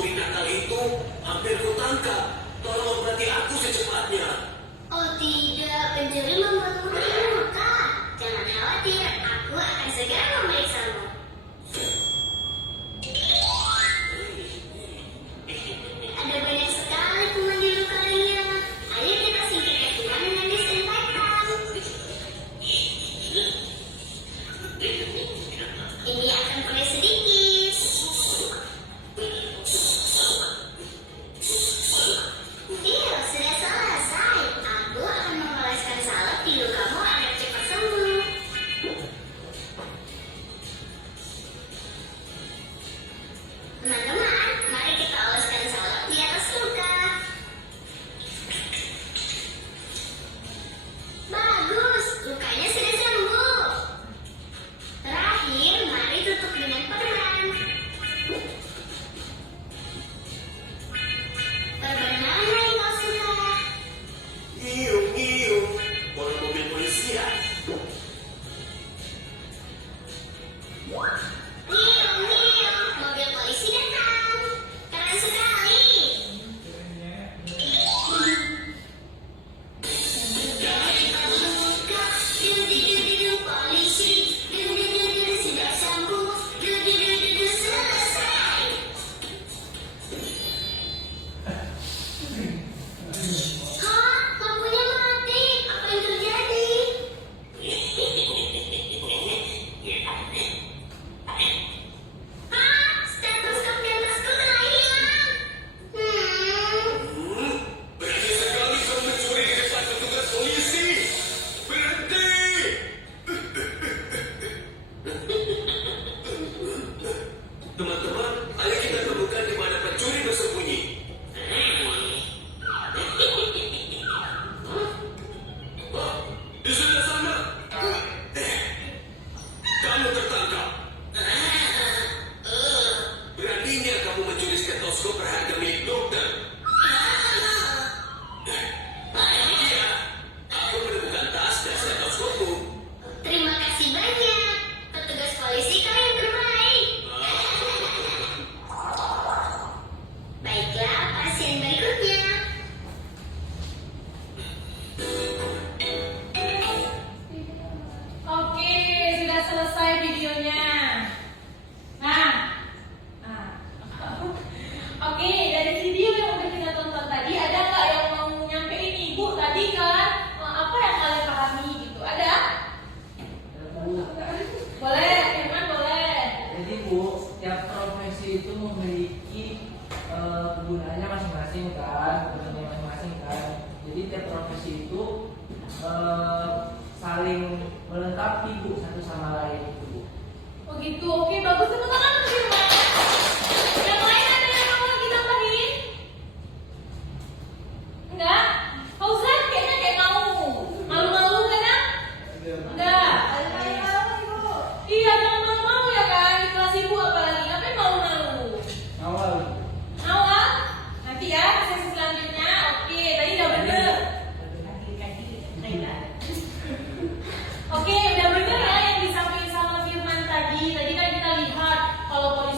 pencuri nakal itu hampir kutangkap. Tolong obati aku secepatnya. Oh tidak, pencuri membuatmu terluka. Jangan khawatir, aku akan segera memeriksamu. Ada banyak sekali kuman di lukanya. Ayo kita singkirkan kuman dengan disinfektan. Ini akan perih sedikit. Iya, sudah selesai. Aku akan mengoleskan salep di lukamu agar cepat sembuh. Teman-teman, mari kita oleskan salep di atas luka. Bagus, lukanya sudah sembuh. Terakhir, mari tutup dengan perban. Perban mana yang kau suka? Ngiung, bola mobil polisi ya? Mobil polisi datang. Keren sekali. Polisi. Sudah sembuh. Selesai. Hah? Lampunya mati. Apa yang terjadi? Hah? Stetoskop dan tasku telah hilang. Berani sekali kau mencuri di depan petugas polisi. Berhenti! Teman-teman, ayo kita temukan di mana pencuri bersembunyi. Oh, di sebelah sana. Kamu tertangkap. Beraninya kamu mencuri stetoskop berharga milik dokter. Ini dia. Aku menemukan tas dan stetoskopmu. Terima kasih banyak. Petugas polisi kalian terbaik. Baiklah, pasien berikutnya. Oke, sudah selesai videonya. Nah, oke, dari video yang udah kita tonton tadi, ada nggak yang mau nyampein ibu tadi kan? Apa yang kalian pahami gitu? Ada? Boleh, Firman boleh. Jadi Bu, setiap profesi itu memiliki kegunaannya masing-masing kan, kegunaannya masing-masing kan. Jadi tiap profesi itu saling melengkapi Bu satu sama lain itu Bu. Oh gitu, oke bagus, tepuk tangan untuk Firman. Yang lain ada yang mau lagi tambahin? Enggak? Fauzan kayaknya kayak mau. Malu-malu kan ya? Enggak. Iya, jangan malu-malu ya kan? Di kelas ibu apalagi, ngapain malu-malu? Awal. Awal? Nanti ya, sesi selanjutnya. Oke, tadi udah bener. Oke, udah bener ya yang disampaikan sama Firman tadi. Tadi kan kita lihat kalau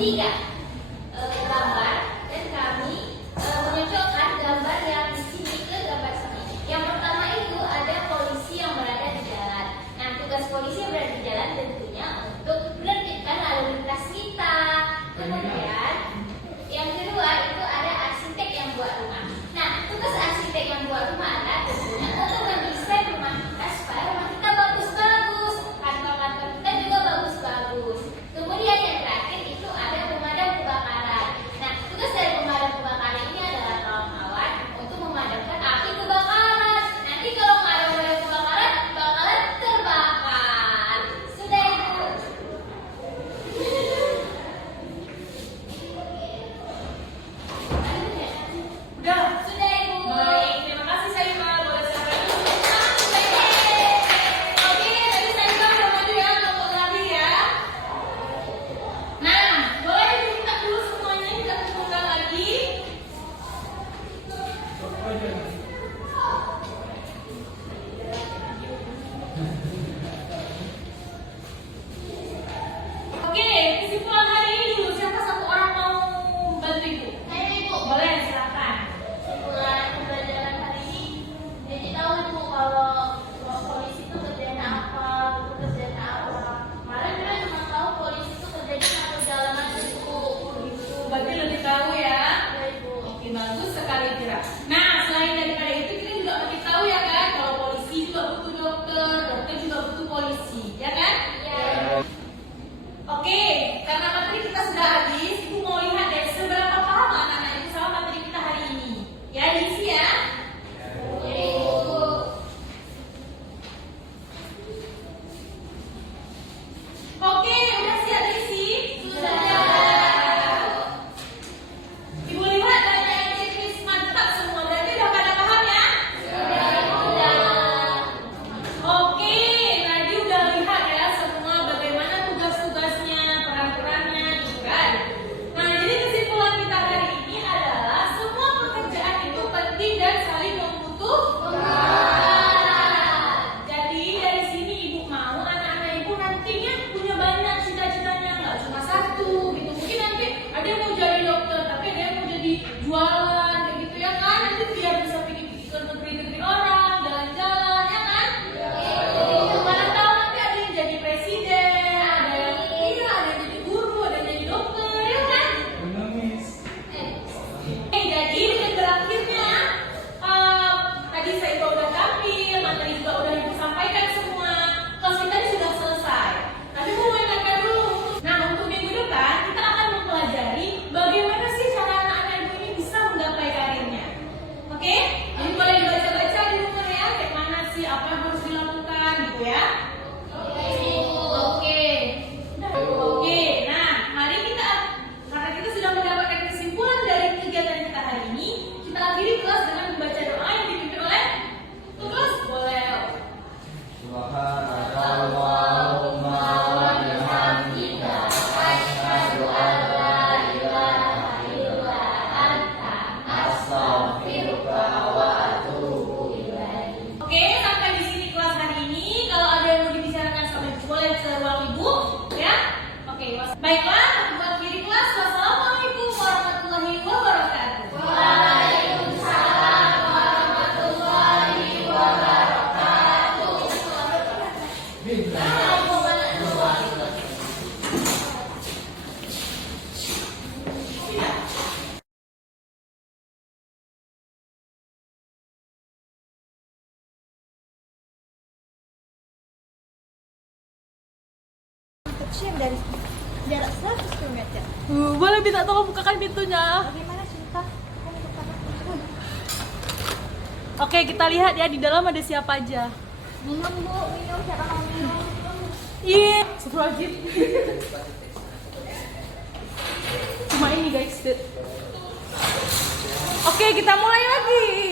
3 gambar dan kami menyocokkan gambar yang di sini ke gambar sini. Yang pertama itu ada polisi yang berada di jalan. Nah, tugas polisi yang berada di jalan tentunya untuk menertibkan lalu lintas kita. Kemudian yang kedua itu ada arsitek yang buat rumah. Nah, tugas arsitek yang buat rumah adalah tentunya untuk mendesain rumah kita supaya rumah kita bagus-bagus, kantor-kantor kita juga bagus-bagus. Kemudian yang terakhir itu ada pemadam kebakaran. Nah, tugas dari pemadam kebakaran ini adalah kawan-kawan untuk memadamkan api kebakaran. Nanti kalau nggak ada pemadam kebakaran, bakalan terbakar. Sudah itu. Udah. Sudah ibu. Baik, terima kasih Saifah. Boleh silakan. Oke, tadi saya udah maju ya, untuk lagi ya. Nah, boleh diminta dulu semuanya kita kumpulkan lagi. Oke, kesimpulan hari ini dulu. Siapa satu orang mau bantu ibu? Ayo ibu. Boleh, silakan. Kesimpulan pembelajaran hari ini, jadi tahu ibu kalau polisi itu kerjanya apa, itu kerjanya apa. Kemarin kita cuma tahu polisi itu kerjanya satu jalanan itu. Berarti lebih tahu ya. Ya ibu. Oke, bagus sekali Kira. Nah, selain daripada itu kita juga masih tahu ya kan, kalau polisi juga butuh dokter, dokter juga butuh polisi, ya kan? Ya. Oke, karena materi kita sudah habis, Ibu mau lihat deh seberapa paham anak-anak itu sama materi kita hari ini. Ya, diisi ya. Ya ibu. Oke, udah siap diisi? Sudah. Ibu lihat banyak yang tipis, mantap semua. Berarti udah pada paham ya? Sudah. Oke, tadi udah lihat ya semua bagaimana tugas-tugasnya, peran-perannya, gitu kan? Nah, jadi kesimpulan kita hari ini adalah semua pekerjaan itu penting dan saling membutuhkan. Jadi dari sini ibu mau anak-anak ibu nantinya punya banyak cita-citanya, nggak cuma satu gitu. Mungkin nanti ada yang mau jadi dokter, tapi ada yang mau jadi jualan, kayak gitu ya kan? Nanti biar bisa pergi ke negeri-negeri orang, jalan-jalan, ya kan? Mana tahu nanti ada yang jadi presiden, ada yang jadi guru, ada yang jadi dokter, ya kan? Jadi dengan berakhirnya tadi saya juga udah tampil, materi juga udah ibu sampaikan semua, kelas kita ini sudah selesai. Tapi mau ingatkan dulu. Nah, untuk minggu depan kita akan mempelajari bagaimana sih cara anak-anak ibu ini bisa menggapai karirnya. Oke? Jadi boleh dibaca-baca di rumah ya, kayak mana sih apa yang harus dilakukan gitu ya. Oke. Oke. Nah, mari kita karena kita sudah mendapatkan kesimpulan dari kegiatan kita hari ini, kita akhiri kelas dengan membaca doa yang dipimpin oleh tugas boleh. Subhanallahumma wa bihamdika asyhadu an la ilaha illa anta astaghfiruka wa atubu ilaik. Oke, sampai di sini kelas hari ini. Kalau ada yang mau dibicarakan sama ibu, boleh ke ruang ibu, ya. Oke, baiklah. Untuk akhiri kelas, wassalamualaikum warahmatullahi wabarakatuh. Waalaikumsalam warahmatullahi wabarakatuh. Kecil dari jarak 100 km. Boleh minta tolong bukakan pintunya. Bagaimana Cinta? Kamu buka pintu. Oke, kita lihat ya di dalam ada siapa aja. Minum Bu, minum. Siapa mau minum? Iya, Astagfirullahaladzim. Cuma ini guys. Oke, kita mulai lagi.